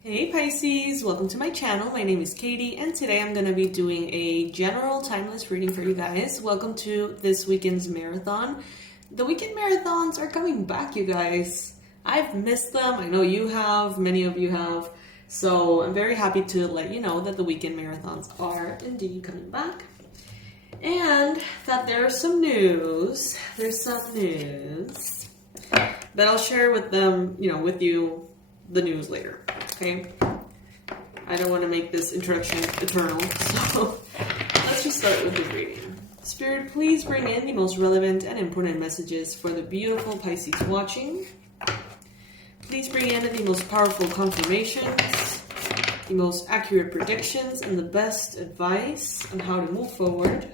Hey Pisces, welcome to my channel. My name is Katie and today I'm going to be doing a general timeless reading for you guys. Welcome to this weekend's marathon. The weekend marathons are coming back, you guys. I've missed them. I know you have, many of you have. So I'm very happy to let you know that the weekend marathons are indeed coming back. And that there's some news. There's some news. But I'll share with them, with you the news later. Okay, I don't want to make this introduction eternal, so let's just start with the reading. Spirit, please bring in the most relevant and important messages for the beautiful Pisces watching. Please bring in the most powerful confirmations, the most accurate predictions, and the best advice on how to move forward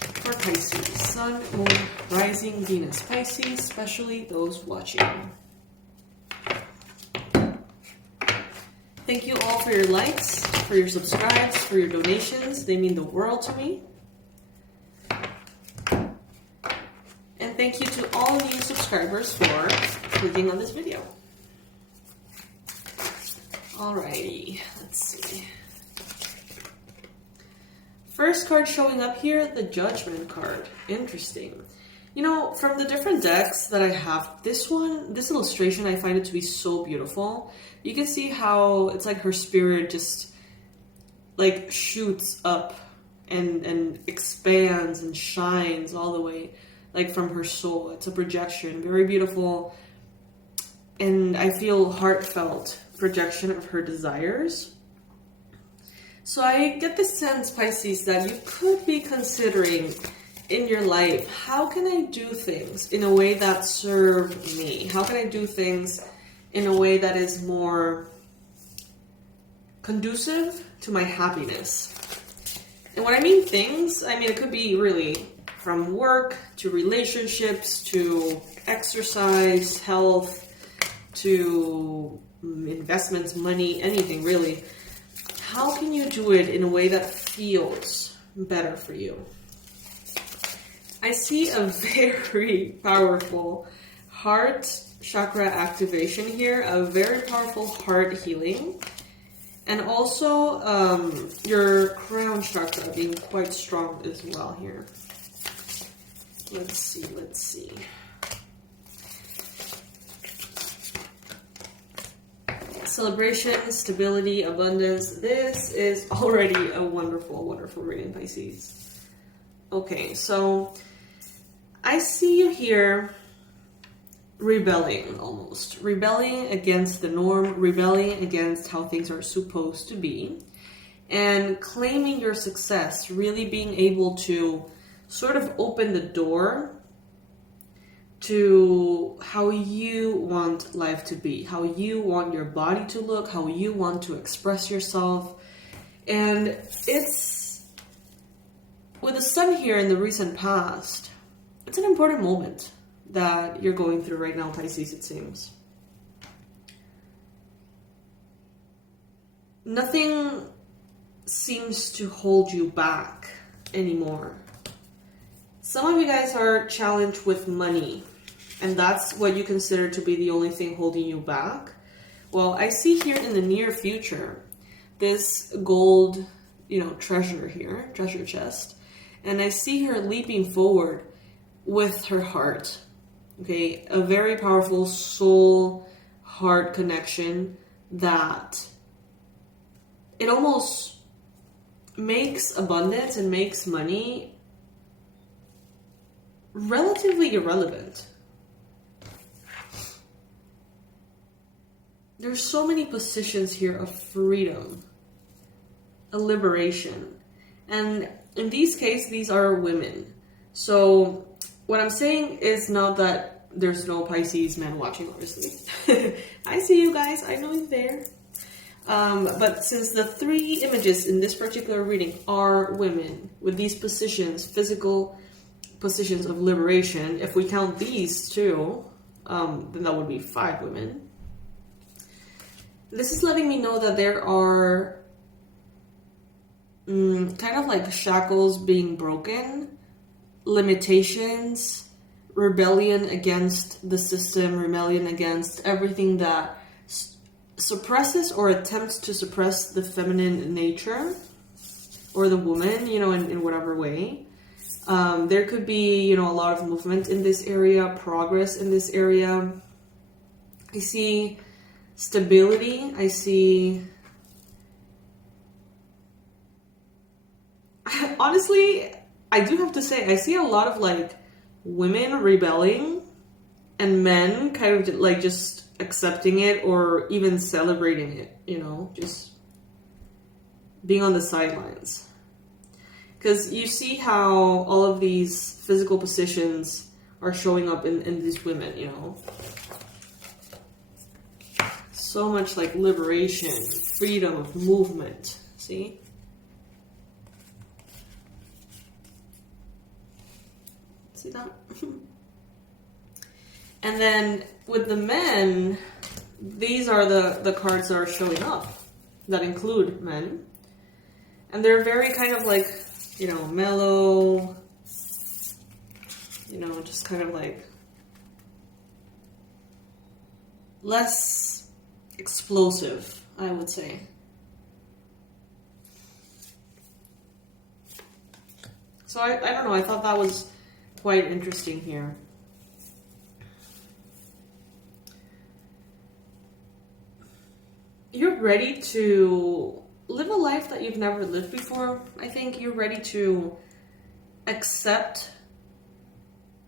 for Pisces. Sun, Moon, Rising, Venus, Pisces, especially those watching. Thank you all for your likes, for your subscribes, for your donations. They mean the world to me. And thank you to all new subscribers for clicking on this video. Alrighty, let's see. First card showing up here, the Judgment card. Interesting. From the different decks that I have, this illustration, I find it to be so beautiful. You can see how it's like her spirit just like shoots up and expands and shines all the way like from her soul. It's a projection, very beautiful. And I feel heartfelt projection of her desires. So I get the sense, Pisces, that you could be considering in your life, how can I do things in a way that serve me? How can I do things in a way that is more conducive to my happiness? And when I mean things, it could be really from work to relationships to exercise, health, to investments, money, anything really. How can you do it in a way that feels better for you? I see a very powerful heart chakra activation here, a very powerful heart healing, and also your crown chakra being quite strong as well here. Let's see. Celebration, stability, abundance. This is already a wonderful, wonderful reading, Pisces. Okay, so I see you here rebelling almost. Rebelling against the norm, rebelling against how things are supposed to be, and claiming your success, really being able to sort of open the door to how you want life to be, how you want your body to look, how you want to express yourself. And it's, with the sun here in the recent past, it's an important moment that you're going through right now, Pisces, it seems. Nothing seems to hold you back anymore. Some of you guys are challenged with money, and that's what you consider to be the only thing holding you back. Well, I see here in the near future, this gold, treasure chest, and I see her leaping forward with her heart. Okay, a very powerful soul-heart connection that it almost makes abundance and makes money relatively irrelevant. There's so many positions here of freedom, a liberation. And in these cases, these are women. So what I'm saying is not that there's no Pisces men watching, obviously. I see you guys. I know you're there. But since the three images in this particular reading are women with these positions, physical positions of liberation, if we count these two, then that would be 5 women. This is letting me know that there are kind of like shackles being broken, limitations, rebellion against the system, rebellion against everything that suppresses or attempts to suppress the feminine nature or the woman, you know, in whatever way. There could be, you know, a lot of movement in this area, progress in this area. I see stability. I see... Honestly, I do have to say, I see a lot of, like, women rebelling and men kind of, like, just accepting it or even celebrating it, you know, just being on the sidelines. Because you see how all of these physical positions are showing up in these women, you know. So much, like, liberation, freedom of movement, see? See that? And then with the men, these are the cards that are showing up that include men. And they're very kind of like, you know, mellow, you know, just kind of like less explosive, I would say. So I don't know, I thought that was quite interesting here. You're ready to live a life that you've never lived before. I think you're ready to accept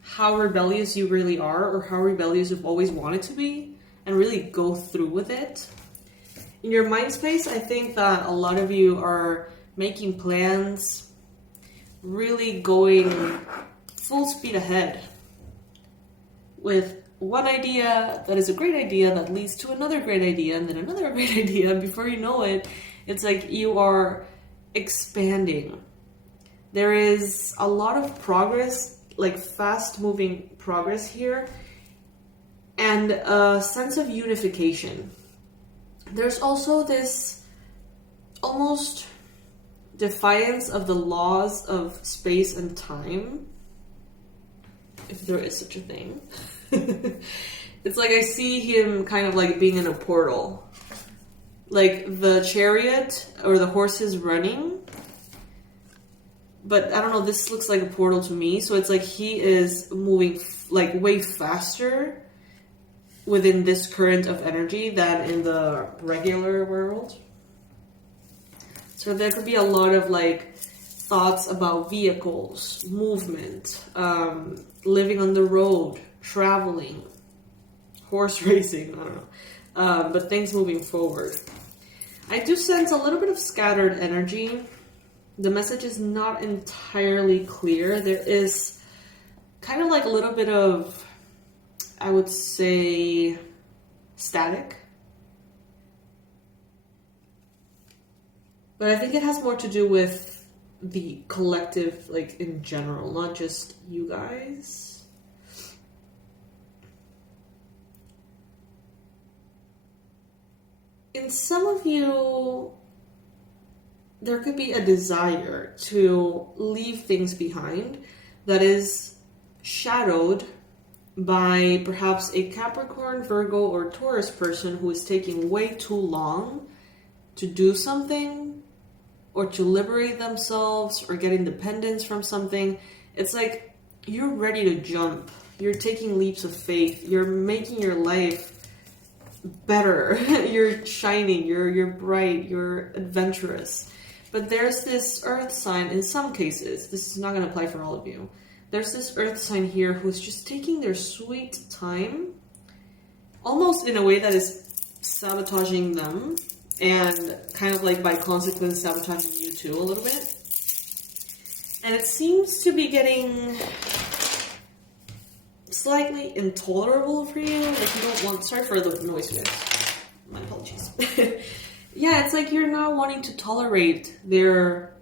how rebellious you really are, or how rebellious you've always wanted to be, and really go through with it. In your mind space, I think that a lot of you are making plans, really going full speed ahead with one idea that is a great idea that leads to another great idea and then another great idea. And before you know it, it's like you are expanding. There is a lot of progress, like fast moving progress here, and a sense of unification. There's also this almost defiance of the laws of space and time, if there is such a thing. It's like I see him kind of like being in a portal. Like the chariot or the horses running. But I don't know, this looks like a portal to me. So it's like he is moving like way faster within this current of energy than in the regular world. So there could be a lot of like thoughts about vehicles, movement, living on the road, traveling, horse racing, I don't know. But things moving forward. I do sense a little bit of scattered energy. The message is not entirely clear. There is kind of like a little bit of, I would say, static. But I think it has more to do with the collective, like in general, not just you guys. In some of you, there could be a desire to leave things behind that is shadowed by perhaps a Capricorn, Virgo, or Taurus person who is taking way too long to do something or to liberate themselves or get independence from something. It's like you're ready to jump. You're taking leaps of faith. You're making your life better. You're shining. You're bright. You're adventurous. But there's this earth sign in some cases. This is not going to apply for all of you. There's this earth sign here who's just taking their sweet time, almost in a way that is sabotaging them, and kind of like by consequence sabotaging you too a little bit. And it seems to be getting slightly intolerable for you. Like you don't want, sorry for the noise, guys. My apologies. Yeah, it's like you're not wanting to tolerate their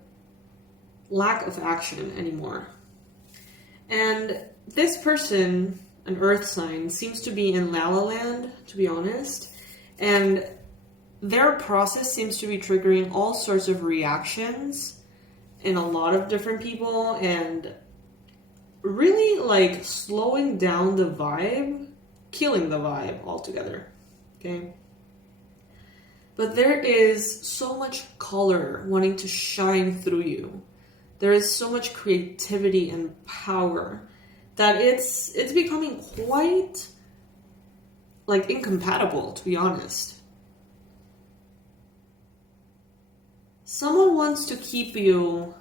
lack of action anymore. And this person, an earth sign, seems to be in La La Land, to be honest. And their process seems to be triggering all sorts of reactions in a lot of different people and really like slowing down the vibe, killing the vibe altogether. Okay? but there is so much color wanting to shine through you. There is so much creativity and power that it's becoming quite like incompatible, to be honest. Someone wants to keep you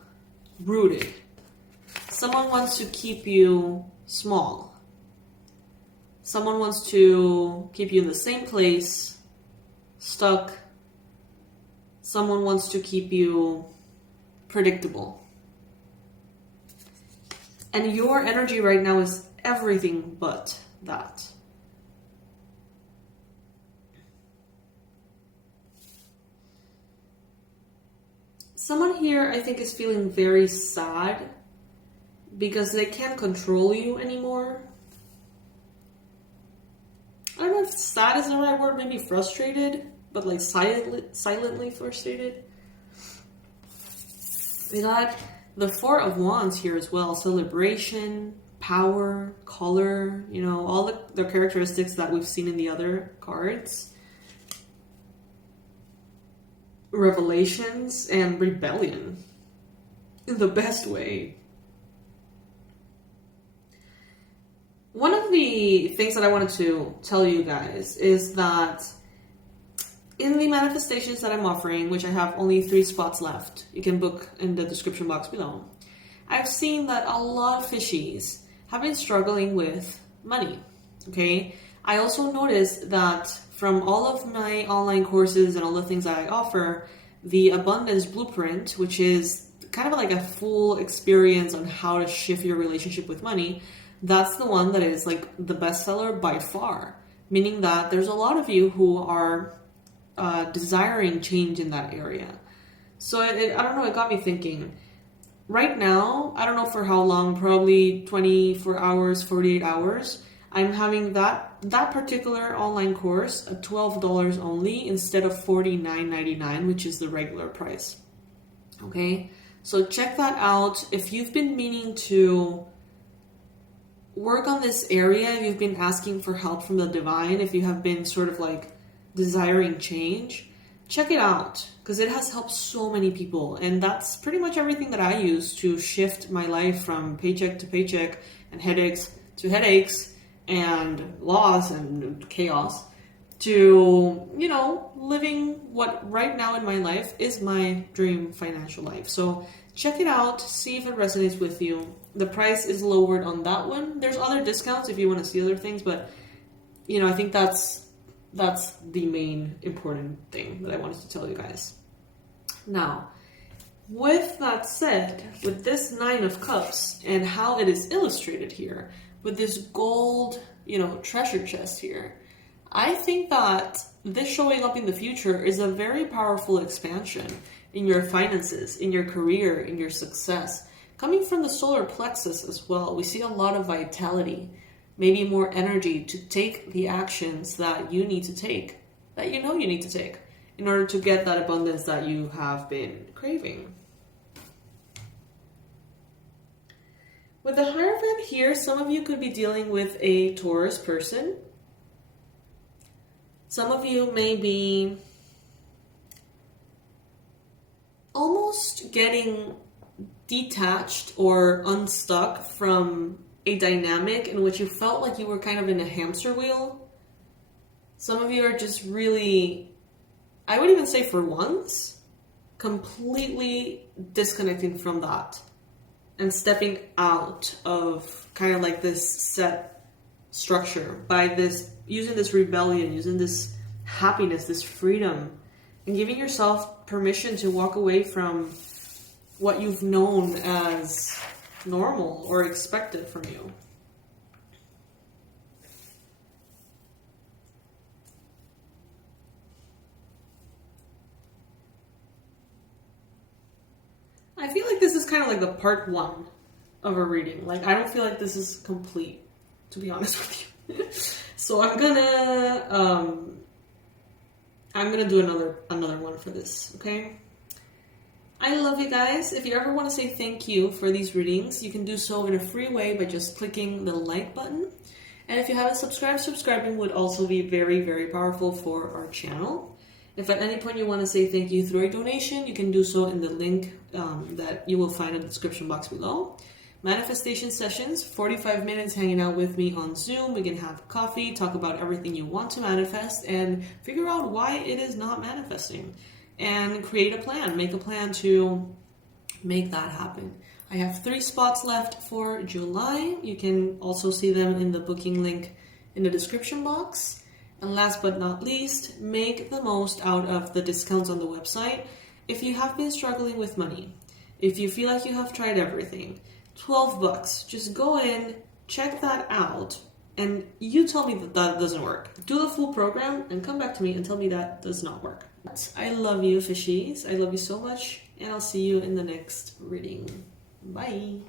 rooted. Someone wants to keep you small. Someone wants to keep you in the same place, stuck. Someone wants to keep you predictable. And your energy right now is everything but that. Someone here, I think, is feeling very sad because they can't control you anymore. I don't know if sad is the right word, maybe frustrated, but like silently frustrated. We got the Four of Wands here as well. Celebration, power, color, you know, all the characteristics that we've seen in the other cards. Revelations and rebellion in the best way. One of the things that I wanted to tell you guys is that in the manifestations that I'm offering, which I have only 3 spots left, you can book in the description box below, I've seen that a lot of fishies have been struggling with money, okay? I also noticed that from all of my online courses and all the things that I offer, the Abundance Blueprint, which is kind of like a full experience on how to shift your relationship with money, that's the one that is like the bestseller by far. Meaning that there's a lot of you who are desiring change in that area. So I don't know, it got me thinking. Right now, I don't know for how long, probably 24 hours, 48 hours, I'm having that particular online course at $12 only instead of $49.99, which is the regular price. Okay, so check that out. If you've been meaning to work on this area, if you've been asking for help from the divine, if you have been sort of like desiring change, check it out because it has helped so many people. And that's pretty much everything that I use to shift my life from paycheck to paycheck and headaches to headaches and loss and chaos to, you know, living what right now in my life is my dream financial life. So check it out, see if it resonates with you. The price is lowered on that one. There's other discounts if you want to see other things, but you know, I think that's the main important thing that I wanted to tell you guys. Now, with that said, with this 9 of Cups and how it is illustrated here, with this gold, you know, treasure chest here, I think that this showing up in the future is a very powerful expansion in your finances, in your career, in your success. Coming from the solar plexus as well, we see a lot of vitality, maybe more energy to take the actions that you need to take, that you know you need to take, in order to get that abundance that you have been craving. With the Hierophant here, some of you could be dealing with a Taurus person. Some of you may be almost getting detached or unstuck from a dynamic in which you felt like you were kind of in a hamster wheel. Some of you are just really, I would even say for once, completely disconnecting from that and stepping out of kind of like this set structure by this, using this rebellion, using this happiness, this freedom, and giving yourself permission to walk away from what you've known as normal or expected from you. I feel like this is kind of like the part 1 of a reading. Like, I don't feel like this is complete, to be honest with you. So I'm gonna do another one for this, okay? I love you guys. If you ever want to say thank you for these readings, you can do so in a free way by just clicking the like button. And if you haven't subscribed, subscribing would also be very, very powerful for our channel. If at any point you want to say thank you through a donation, you can do so in the link that you will find in the description box below. Manifestation sessions, 45 minutes hanging out with me on Zoom. We can have coffee, talk about everything you want to manifest, and figure out why it is not manifesting. And create a plan. Make a plan to make that happen. I have 3 spots left for July. You can also see them in the booking link in the description box. And last but not least, make the most out of the discounts on the website. If you have been struggling with money, if you feel like you have tried everything, $12, just go in, check that out, and you tell me that that doesn't work. Do the full program and come back to me and tell me that does not work. I love you, fishies. I love you so much, and I'll see you in the next reading. Bye.